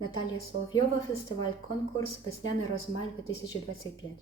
Наталія Соловйова, фестиваль конкурс Весняний розмай 2025.